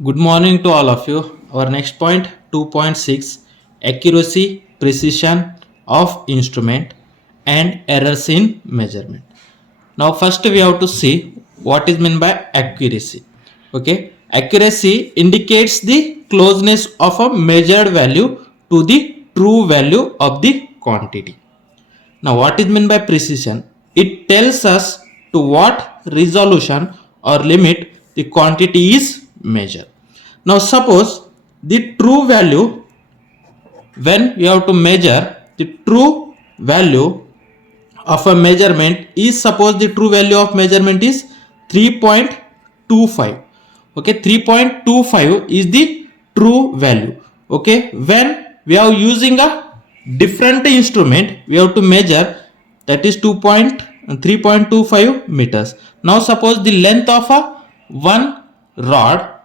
Good morning to all of you. Our next point 2.6 accuracy, precision of instrument and errors in measurement. Now first we have to see what is meant by accuracy. Okay, accuracy indicates the closeness of a measured value to the true value of the quantity. Now what is meant by precision? It tells us to what resolution or limit the quantity is measured. Now suppose the true value, when you have to measure the true value of a measurement is, suppose the true value of measurement is 3.25. Okay, 3.25 is the true value. Okay, when we are using a different instrument, we have to measure, that is 3.25 meters. Now suppose the length of a one rod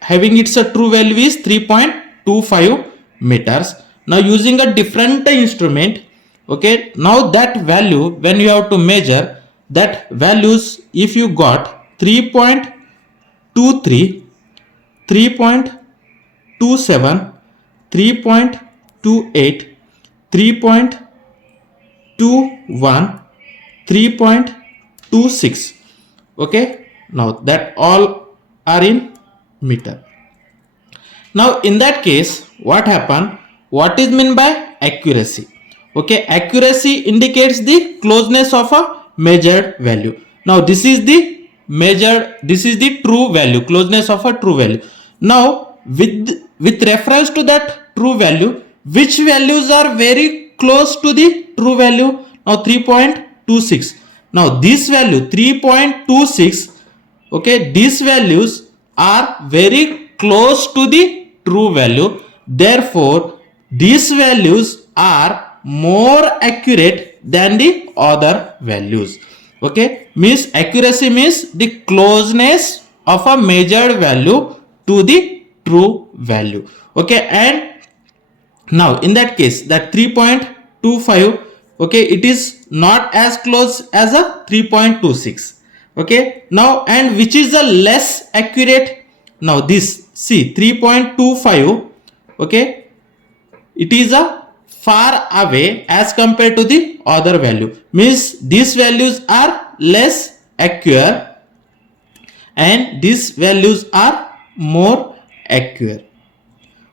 having its a true value is 3.25 meters. Now using a different instrument, okay, now that value, when you have to measure that values, if you got 3.23, 3.27, 3.28, 3.21, 3.26, okay, now that all are in meter. Now in that case, what happened? What is meant by accuracy? Okay, accuracy indicates the closeness of a measured value. Now this is the measured, this is the true value, closeness of a true value. Now with reference to that true value, which values are very close to the true value? Now 3.26. Now this value 3.26, okay, these values are very close to the true value. Therefore these values are more accurate than the other values. Okay, means accuracy means the closeness of a measured value to the true value. Okay, and now in that case, that 3.25, okay, it is not as close as a 3.26. Okay, now, and which is the less accurate? Now this, see, 3.25, okay, it is a far away as compared to the other value, means these values are less accurate and these values are more accurate.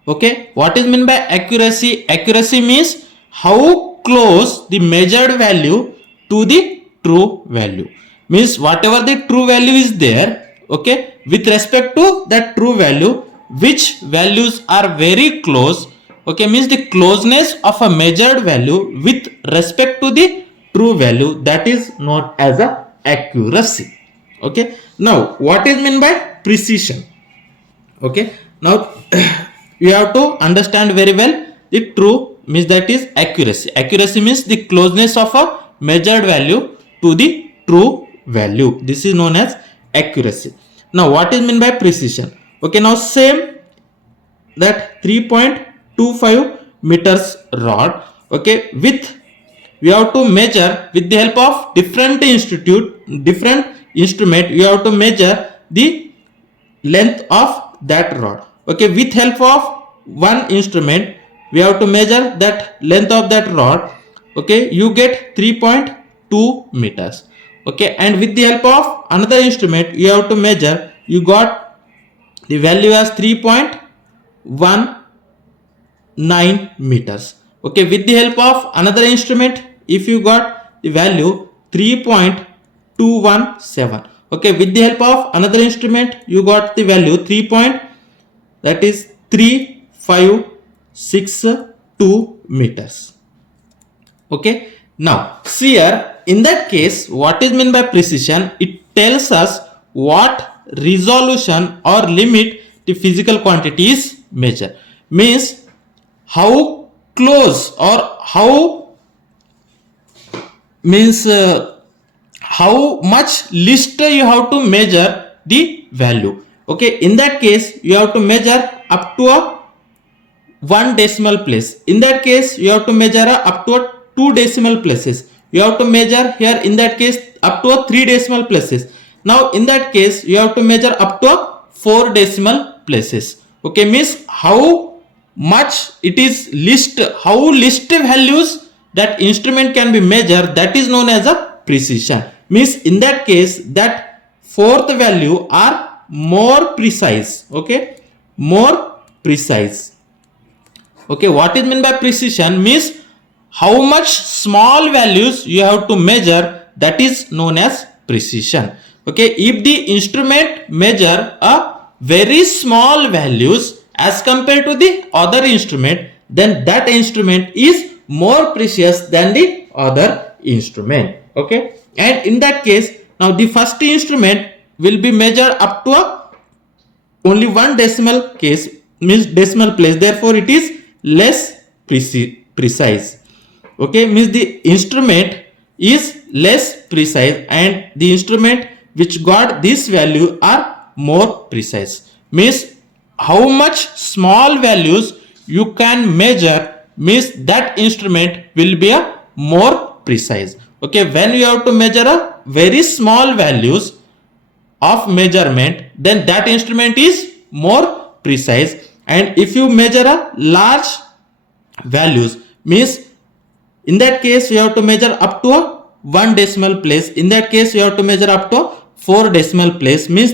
Okay, what is meant by accuracy? Accuracy means how close the measured value to the true value, means whatever the true value is there, okay, with respect to that true value, which values are very close, okay, means the closeness of a measured value with respect to the true value, that is known as a accuracy. Okay, now what is meant by precision? Okay, now you have to understand very well the true means, that is accuracy. Accuracy means the closeness of a measured value to the true value. This is known as accuracy. Now what is meant by precision? Okay, now same, that 3.25 meters rod, okay, with we have to measure with the help of different instrument, you have to measure the length of that rod. Okay, with help of one instrument we have to measure that length of that rod, okay, you get 3.2 meters. Okay, and with the help of another instrument you have to measure, you got the value as 3.19 meters. Okay, with the help of another instrument, if you got the value 3.217, okay, with the help of another instrument you got the value 3.3562 meters. Okay, now see here, in that case, what is meant by precision? It tells us what resolution or limit the physical quantity is measured, means how close or how means how much list you have to measure the value. Okay, in that case you have to measure up to a 1 decimal place. In that case you have to measure up to a 2 decimal places. You have to measure here, in that case, up to a 3 decimal places. Now in that case you have to measure up to a 4 decimal places. Okay, means how much it is least, how least values that instrument can be measured, that is known as a precision. Means in that case that fourth value are more precise. Okay, more precise. Okay, what is meant by precision? Means how much small values you have to measure, that is known as precision. Okay, if the instrument measure a very small values as compared to the other instrument, then that instrument is more precious than the other instrument. Okay, and in that case, now the first instrument will be measured up to a only one decimal case, means decimal place, therefore it is less precise. Okay, means the instrument is less precise and the instrument which got this value are more precise. Means how much small values you can measure, means that instrument will be a more precise. Okay, when you have to measure a very small values of measurement, then that instrument is more precise, and if you measure a large values, means in that case you have to measure up to a one decimal place, in that case you have to measure up to four decimal place, means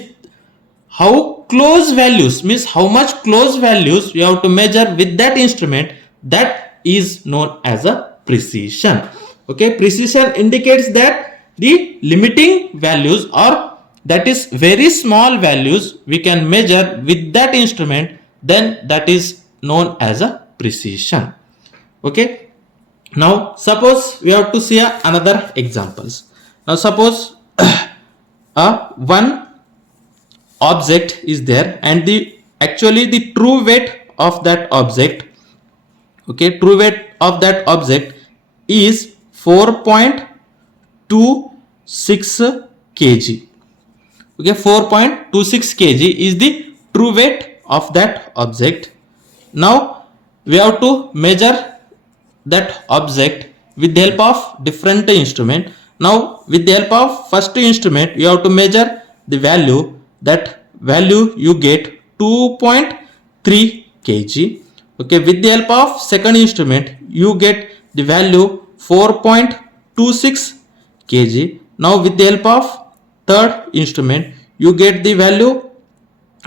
how close values, means how much close values you have to measure with that instrument, that is known as a precision. Okay, precision indicates that the limiting values, or that is very small values we can measure with that instrument, then that is known as a precision. Okay, now suppose we have to see another examples. Now suppose one object is there and the actually the true weight of that object, okay, true weight of that object is 4.26 kg. Okay, 4.26 kg is the true weight of that object. Now we have to measure that object with the help of different instrument. Now with the help of first instrument you have to measure the value, that value you get 2.3 kg. Okay, with the help of second instrument you get the value 4.26 kg. Now with the help of third instrument you get the value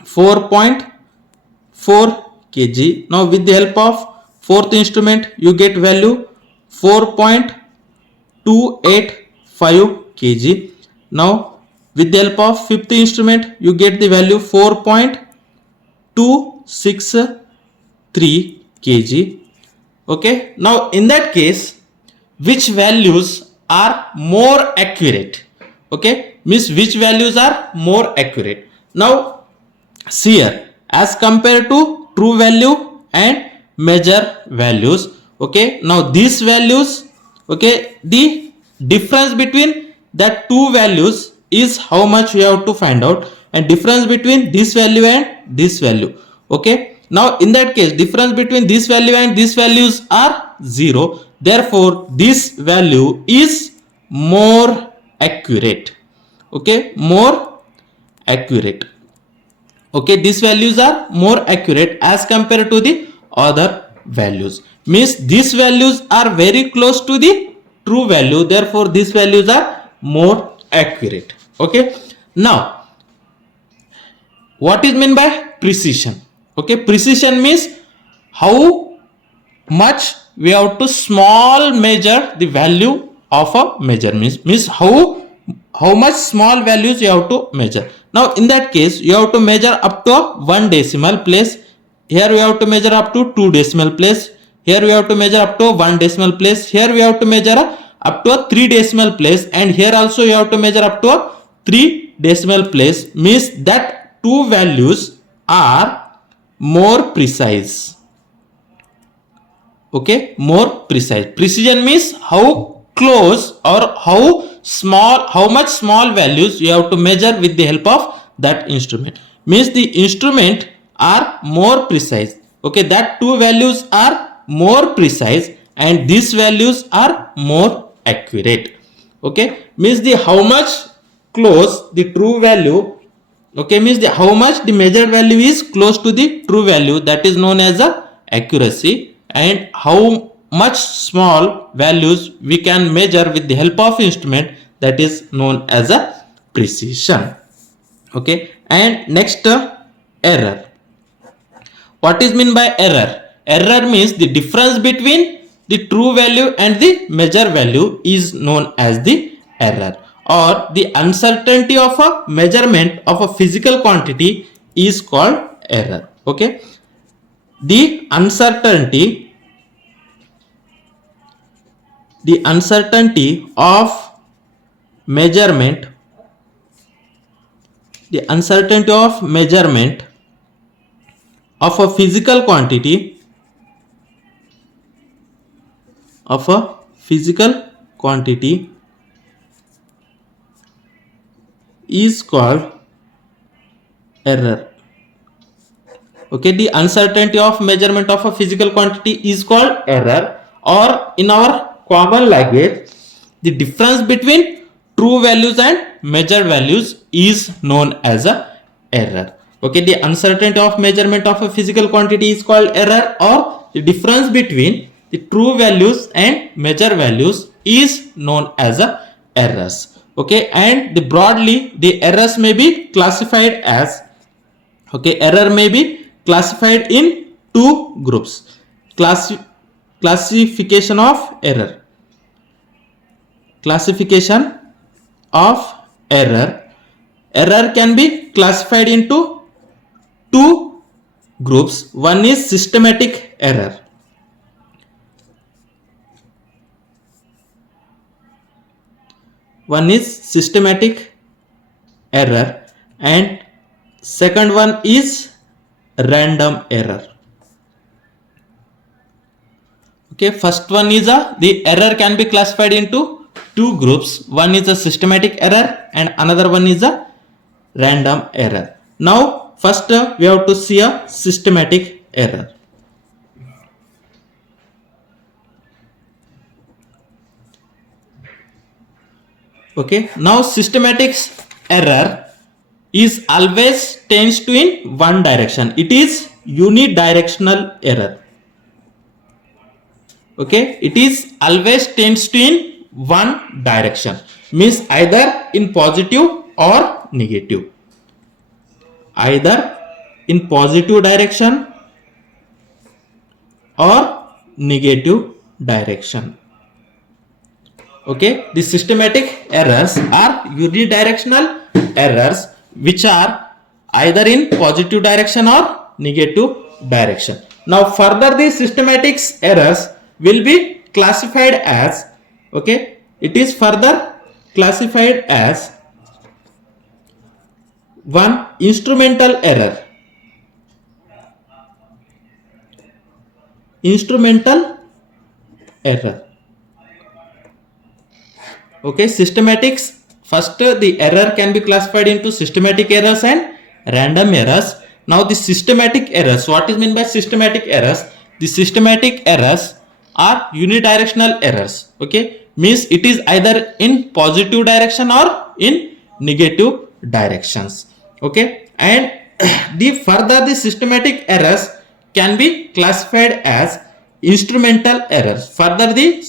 4.4 kg. Now with the help of fourth instrument you get value 4.285 kg. Now with the help of fifth instrument you get the value 4.263 kg. Okay, now in that case which values are more accurate? Okay, means which values are more accurate? Now see here, as compared to true value and measure values, okay, now these values, okay, the difference between that two values is how much we have to find out, and difference between this value and this value. Okay, now in that case difference between this value and these values are 0, therefore this value is more accurate. Okay, more accurate. Okay, these values are more accurate as compared to the other values, means these values are very close to the true value, therefore these values are more accurate. Okay, now what is meant by precision? Okay, precision means how much we have to small measure the value of a measurement, means how much small values you have to measure. Now in that case you have to measure up to one decimal place, here we have to measure up to two decimal place, here we have to measure up to one decimal place, here we have to measure up to three decimal place, and here also you have to measure up to three decimal place, means that two values are more precise. Okay, more precise. Precision means how close or how small, how much small values you have to measure with the help of that instrument, means the instrument are more precise. Okay, that two values are more precise and these values are more accurate. Okay, means the how much close the true value, Okay, means how much the measured value is close to the true value, that is known as the accuracy, and how much small values we can measure with the help of instrument, that is known as a precision. Okay, and next error. What is meant by error? Error means the difference between the true value and the measure value is known as the error, or the uncertainty of a measurement of a physical quantity is called error. Okay, the uncertainty of measurement of a physical quantity is called error. Okay, the uncertainty of measurement of a physical quantity is called error, or in our common language, the difference between true values and measured values is known as a error. Okay, the uncertainty of measurement of a physical quantity is called error, or the difference between the true values and measured values is known as a errors. Okay, and the broadly the errors may be classified as, okay, error may be classified in two groups. Classification of error. Error can be classified into two groups. One is systematic error. And second one is random error. Okay, first one is the error can be classified into two groups. One is a systematic error and another one is a random error. Now first we have to see a systematic error. Okay, now systematic error is always tends to in one direction. It is unidirectional error. Okay, it is always tends to in one direction, means either in positive or negative. Either in positive direction or negative direction. Okay, the systematic errors are unidirectional errors which are either in positive direction or negative direction. Now further the systematic errors will be classified as, okay, it is further classified as one, instrumental error. Okay, systematics. First, the error can be classified into systematic errors and random errors. Now, the systematic errors. What is meant by systematic errors? The systematic errors are unidirectional errors. Okay, means it is either in positive direction or in negative directions. Okay, and the systematic errors can be classified as instrumental errors. Further, the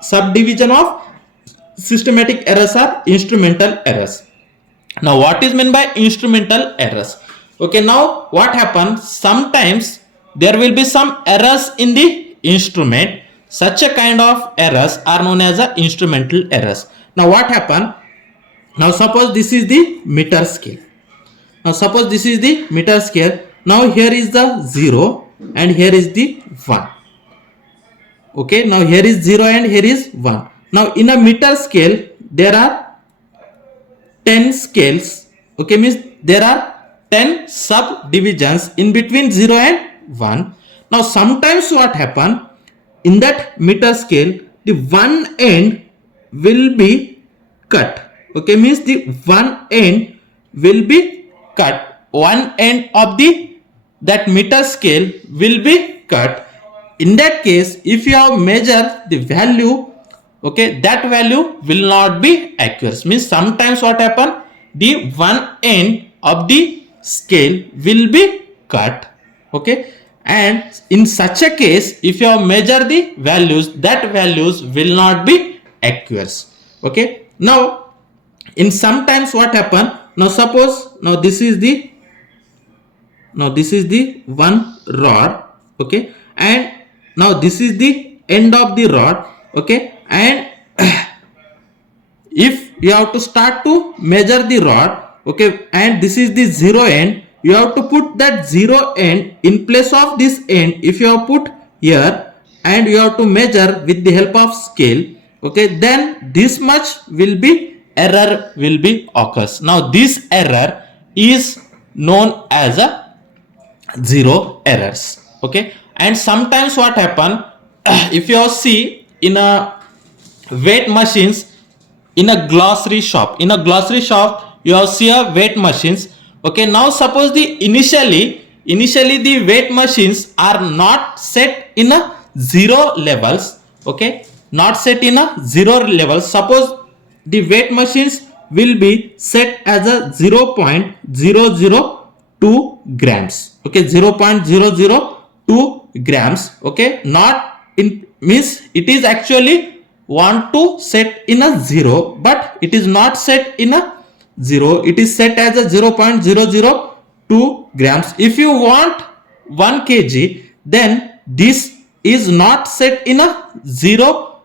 subdivision of systematic errors are instrumental errors. Now what is meant by instrumental errors? Okay, now what happens, sometimes there will be some errors in the instrument. Such a kind of errors are known as a instrumental errors. Now what happen, now suppose this is the meter scale. Now here is the 0 and here is the 1. Okay, now here is 0 and here is 1. Now in a meter scale there are 10 scales. Okay, means there are 10 subdivisions in between 0 and 1. Now sometimes what happen, in that meter scale the one end will be cut. Okay, means the one end will be cut. One end of that meter scale will be cut. In that case, if you have measured the value, okay, that value will not be accurate. Means sometimes what happen, the one end of the scale will be cut. Okay, and in such a case, if you measure the values, that values will not be accurate. Okay, now in sometimes what happen, now suppose now this is the one rod. Okay, and now this is the end of the rod. Okay, and if you have to start to measure the rod, okay, and this is the zero end, you have to put that zero end in place of this end. If you have put here and you have to measure with the help of scale, okay, then this much will be error will be occurs. Now this error is known as a zero errors. Okay, and sometimes what happen, if you see in a weight machines, in a glossary shop, you have see a weight machines. Okay, now suppose the initially the weight machines are not set in a zero levels. Okay, not set in a zero levels. Suppose the weight machines will be set as a 0.002 grams. Okay, 0.002 grams. Okay, not in means it is actually want to set in a zero, but it is not set in a zero, it is set as a 0.002 grams. If you want 1 kg, then this is not set in a zero,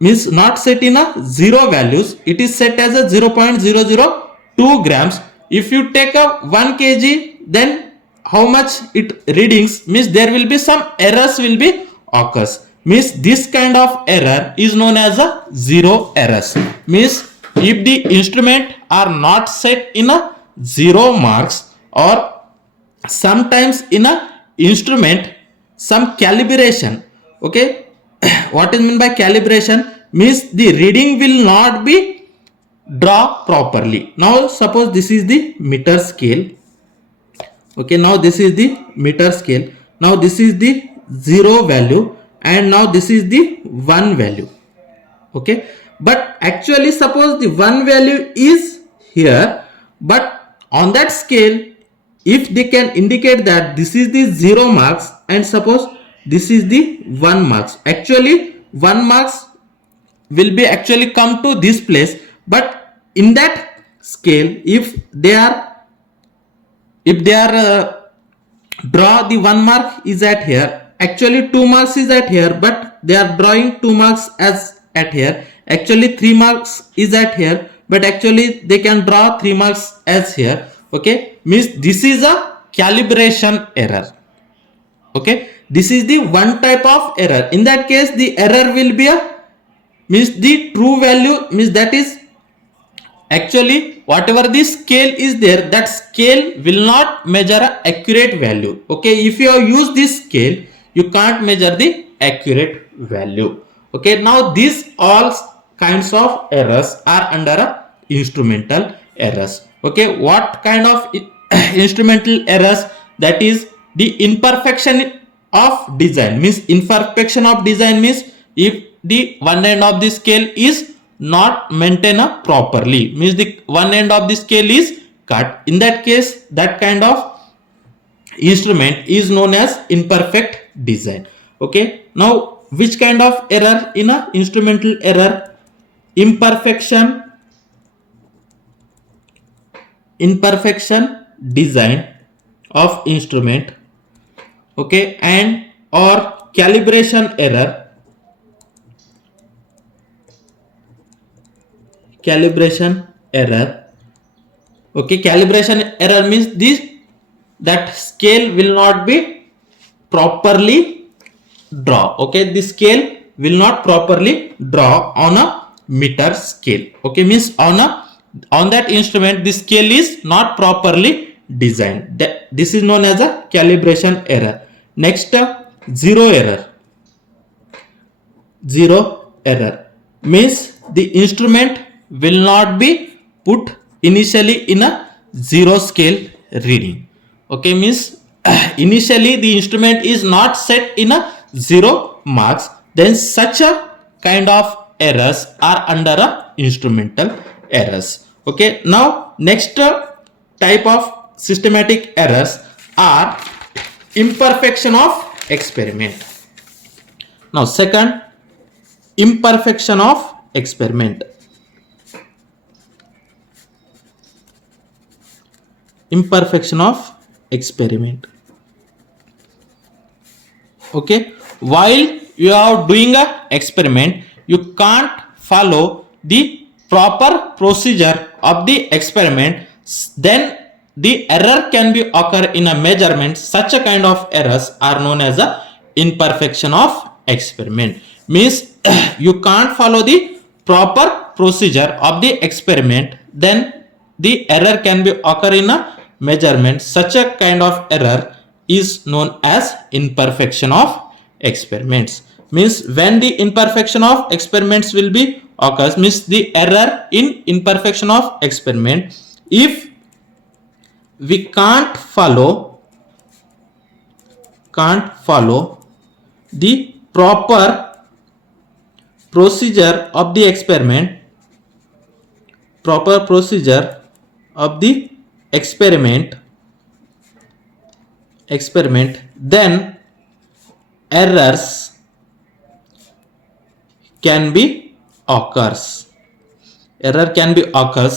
means not set in a zero values, it is set as a 0.002 grams. If you take a 1 kg, then how much it readings, means there will be some errors will be occurs. Means this kind of error is known as a zero errors. Means if the instrument are not set in a zero marks, or sometimes in a instrument some calibration. Okay, what is meant by calibration, means the reading will not be draw properly. Now suppose this is the meter scale. Okay, now this is the meter scale, now this is the zero value, and now this is the one value. Okay, but actually suppose the one value is here, but on that scale if they can indicate that this is the 0 marks and suppose this is the 1 marks, actually 1 marks will be actually come to this place, but in that scale if they are draw the 1 mark is at here, actually 2 marks is at here, but they are drawing 2 marks as at here, actually 3 marks is at here, but actually they can draw 3 marks as here. Okay, means this is a calibration error. Okay, this is the one type of error. In that case the error will be a means the true value, means that is actually whatever the scale is there, that scale will not measure a accurate value. Okay, if you use this scale you can't measure the accurate value. Okay, now these all kinds of errors are under a instrumental errors. Okay, what kind of instrumental errors? That is the imperfection of design. Means imperfection of design means if the one end of the scale is not maintained properly, means the one end of the scale is cut. In that case that kind of instrument is known as imperfect design. Okay, now which kind of error in a instrumental error? Imperfection design of instrument. Okay, and or calibration error. Okay, calibration error means this, that scale will not be properly draw. Okay, the scale will not properly draw on a meter scale. Okay, means on that instrument the scale is not properly designed. This is known as a calibration error. Next, zero error means the instrument will not be put initially in a zero scale reading. Okay, means initially the instrument is not set in a zero marks, then such a kind of errors are under a instrumental errors. Okay, now next type of systematic errors are imperfection of experiment. Now second, imperfection of experiment. Imperfection of experiment. Okay, while you are doing a experiment, you can't follow the proper procedure of the experiment, then the error can be occur in a measurement. Such a kind of errors are known as a imperfection of experiment. Means you can't follow the proper procedure of the experiment, then the error can be occur in a measurement. Such a kind of error is known as imperfection of experiments. Means when the imperfection of experiments will be occurs, means the error in imperfection of experiment, if we can't follow the proper procedure of the experiment, then errors can be occurs.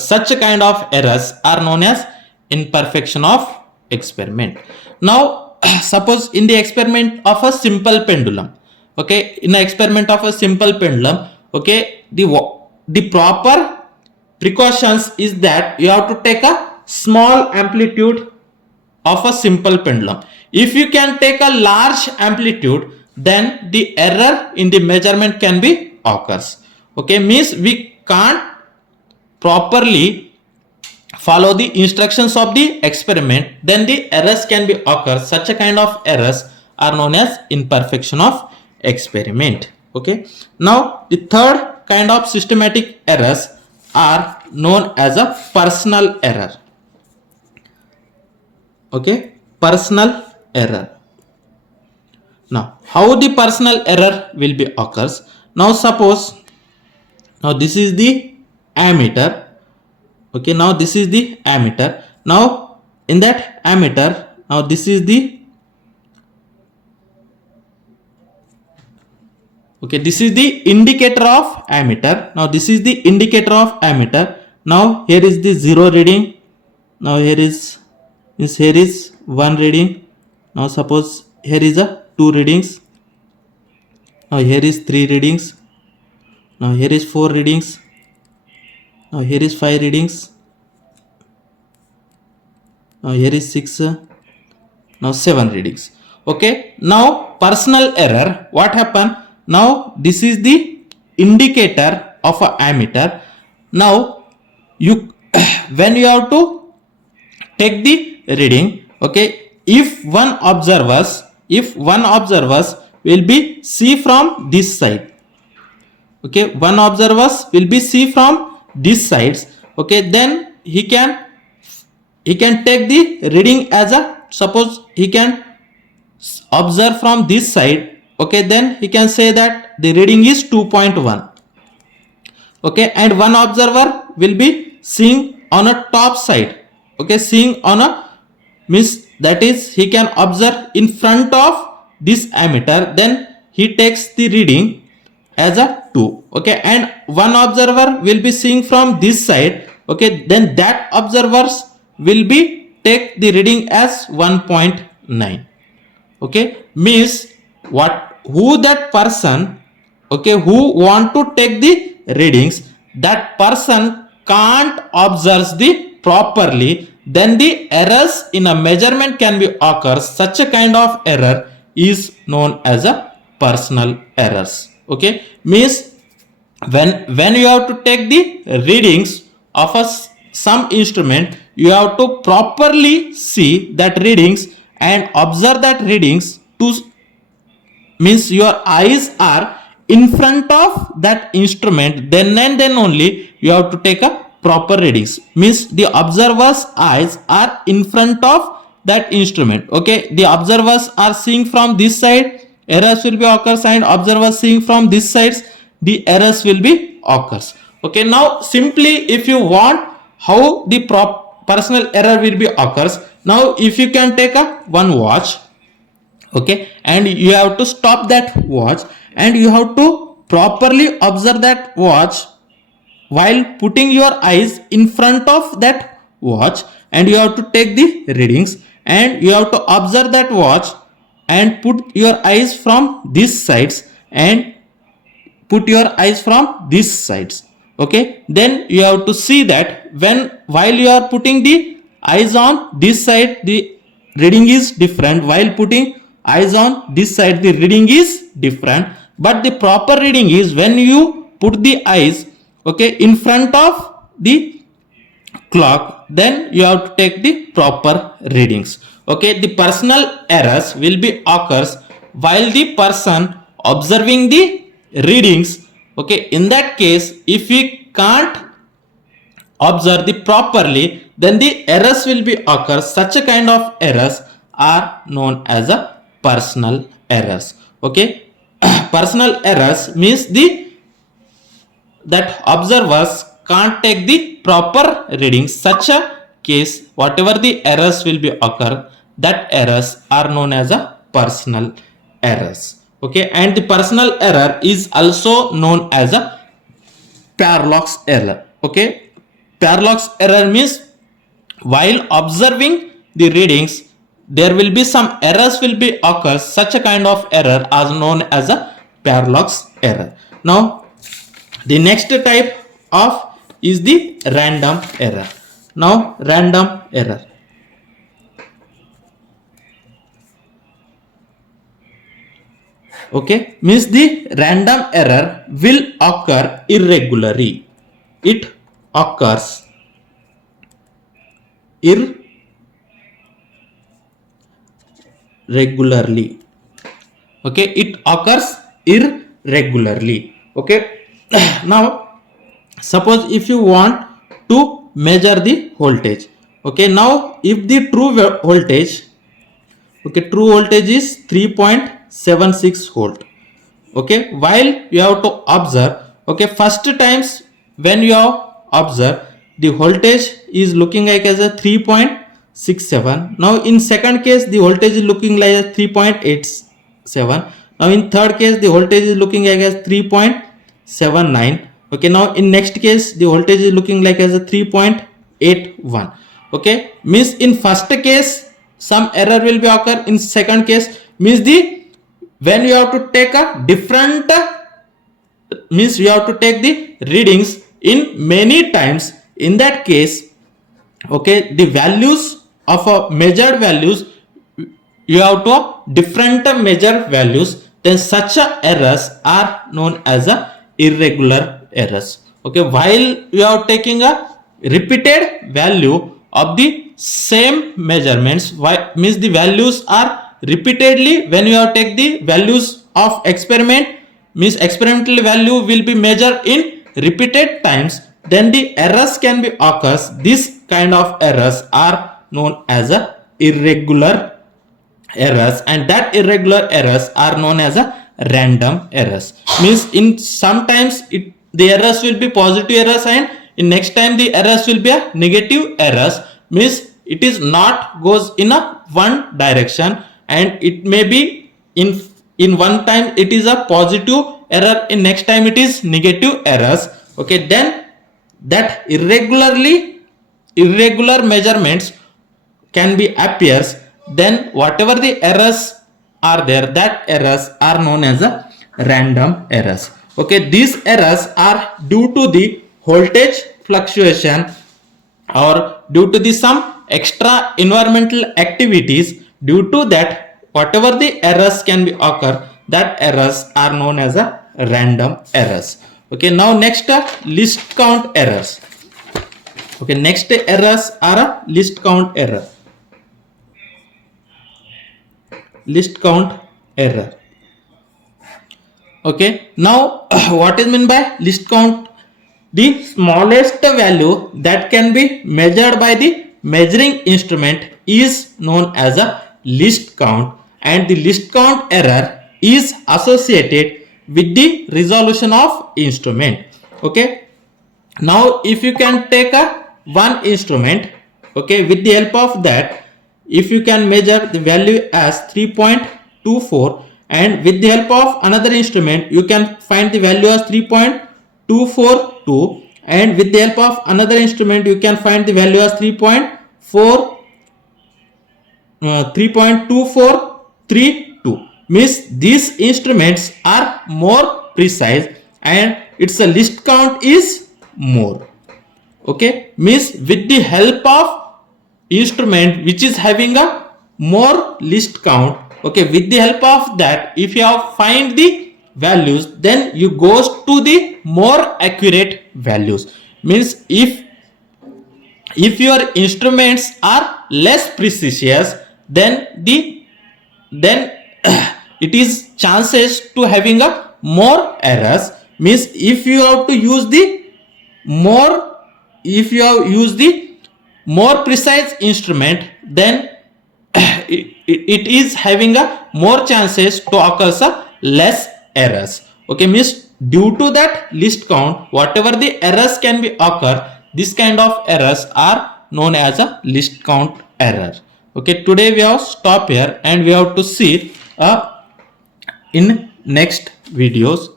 Such a kind of errors are known as imperfection of experiment. Now suppose in the experiment of a simple pendulum, okay, in the experiment of a simple pendulum, okay, the proper precautions is that you have to take a small amplitude of a simple pendulum. If you can take a large amplitude, then the error in the measurement can be occurs. Okay, means we can't properly follow the instructions of the experiment, then the errors can be occur. Such a kind of errors are known as imperfection of experiment. Okay, now the third kind of systematic errors are known as a personal error. Okay, personal error. Now how the personal error will be occurs? Now suppose, now this is the ammeter. Okay, now this is the ammeter. Now in that ammeter, now this is the, okay, this is the indicator of ammeter. Now this is the indicator of ammeter. Now here is the 0 reading. Now here is one reading. Now suppose here is a 2 readings. Now here is 3 readings. Now here is 4 readings. Now here is 5 readings. Now here is 6. Now 7 readings. Okay, now personal error, what happened? Now this is the indicator of a ammeter. Now you when you have to take the reading, okay, if one observers will be see from this side, okay, one observers will be see from this sides, okay, then he can take the reading as a, suppose he can observe from this side, okay, then he can say that the reading is 2.1. okay, and one observer will be seeing on a top side, okay, seeing on a, means that is he can observe in front of this ammeter, then he takes the reading as a 2. okay, and one observer will be seeing from this side, okay, then that observers will be take the reading as 1.9. okay, means who that person, okay, who want to take the readings, that person can't observe the properly, then the errors in a measurement can be occur. Such a kind of error is known as a personal errors. Okay, means when you have to take the readings of some instrument, you have to properly see that readings and observe that readings to, means your eyes are in front of that instrument, then and then only you have to take a proper readings. Means the observer's eyes are in front of that instrument. Okay, the observers are seeing from this side, errors will be occurs, and observers seeing from this sides, the errors will be occurs. Okay, now simply if you want how the personal error will be occurs. Now if you can take a one watch, okay, and you have to stop that watch and you have to properly observe that watch while putting your eyes in front of that watch, and you have to take the readings, and you have to observe that watch and put your eyes from these sides and put your eyes from these sides. Okay, then you have to see that while you are putting the eyes on this side, the reading is different. While putting eyes on this side, the reading is different. But the proper reading is when you put the eyes, okay, in front of the clock, then you have to take the proper readings. Okay, the personal errors will be occurs while the person observing the readings. Okay, in that case, if we can't observe the properly, then the errors will be occur. Such a kind of errors are known as a personal errors. Okay, personal errors means that observers can't take the proper reading. Such a case, whatever the errors will be occur, that errors are known as a personal errors. Okay, and the personal error is also known as a parallax error. Okay, parallax error means while observing the readings, there will be some errors will be occur. Such a kind of error is known as a parallax error. Now the next type of is the random error. Now random error. Okay, means the random error will occur irregularly. It occurs irregularly. Okay, it occurs irregularly. Okay, now suppose if you want to measure the voltage. Okay, now if the true voltage, okay, true voltage is 3.76 volt. Okay, while you have to observe, okay, first times when you observe, the voltage is looking like as a 3.67. now in second case the voltage is looking like as 3.87. now in third case the voltage is looking like as 3.79. okay, now in next case the voltage is looking like as a 3.81. okay, means in first case some error will be occur. In second case means when you have to take a different, means you have to take the readings in many times. In that case, okay, the values of a measured values, you have to different measured values, then such errors are known as a irregular errors. Okay, while you are taking a repeated value of the same measurements, means the values are repeatedly, when you have take the values of experiment, means experimental value will be measured in repeated times, then the errors can be occurs. This kind of errors are known as a irregular errors, and that irregular errors are known as a random errors. Means in sometimes the errors will be positive errors, and in next time the errors will be a negative errors. Means it is not goes in a one direction, and it may be in one time it is a positive error, in next time it is negative errors. Okay, then that irregular measurements can be appears, then whatever the errors are there, that errors are known as a random errors. Okay, these errors are due to the voltage fluctuation or due to the some extra environmental activities. Due to that, whatever the errors can be occur, that errors are known as a random errors. Okay, now next list count errors. Okay, next errors are a list count error. List count error. Okay, now what is meant by list count? The smallest value that can be measured by the measuring instrument is known as a list count, and the list count error is associated with the resolution of instrument. Okay, now if you can take a one instrument, Okay, with the help of that, if you can measure the value as 3.24, and with the help of another instrument you can find the value as 3.242, and with the help of another instrument you can find the value as 3.2432, means these instruments are more precise and its a list count is more. Okay, means with the help of instrument which is having a more list count, okay, with the help of that, if you have find the values, then you goes to the more accurate values. Means if your instruments are less precise, then then it is chances to having a more errors. Means if you have to use the more, if you have used the more precise instrument, then it is having a more chances to occur less errors. Okay, means due to that list count, whatever the errors can be occur, this kind of errors are known as a list count error. Okay, today we have stop here and we have to see in next videos.